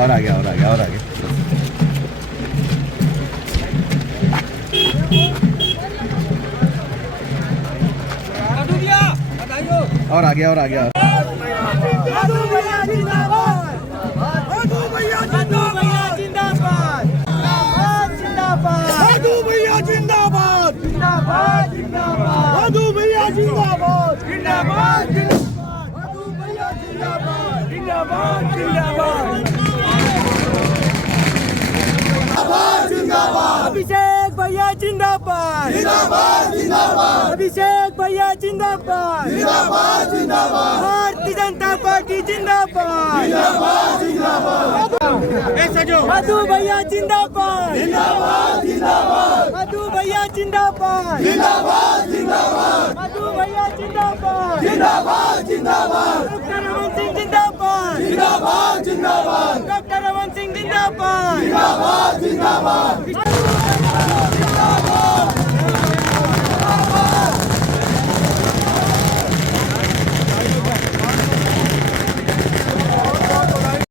और आ गया और आ गया और आ गया और आ गया और आ गया मधु भैया जिंदाबाद, मधु भैया जिंदाबाद, जिंदाबाद, जिंदाबाद, मधु भैया जिंदाबाद, जिंदाबाद, जिंदाबाद, मधु भैया जिंदाबाद, जिंदाबाद, जिंदाबाद, मधु भैया जिंदाबाद, जिंदाबाद, जिंदाबाद, जिंदाबाद, अभिषेक भैया जिंदाबाद, जिंदाबाद, जिंदाबाद, अभिषेक भैया जिंदाबाद, जिंदाबाद, जिंदाबाद, भारतीय जनता पार्टी जिंदाबाद, जिंदाबाद, जिंदाबाद, मधु भैया जिंदाबाद, जिंदाबाद, जिंदाबाद, मधु भैया जिंदाबाद, जिंदाबाद, जिंदाबाद, मधु भैया जिंदाबाद, जिंदाबाद, जिंदाबाद, डॉक्टर रमन सिंह जिंदाबाद, जिंदाबाद, जिंदाबाद, डॉक्टर रमन सिंह जिंदाबाद, जिंदाबाद, जिंदाबाद।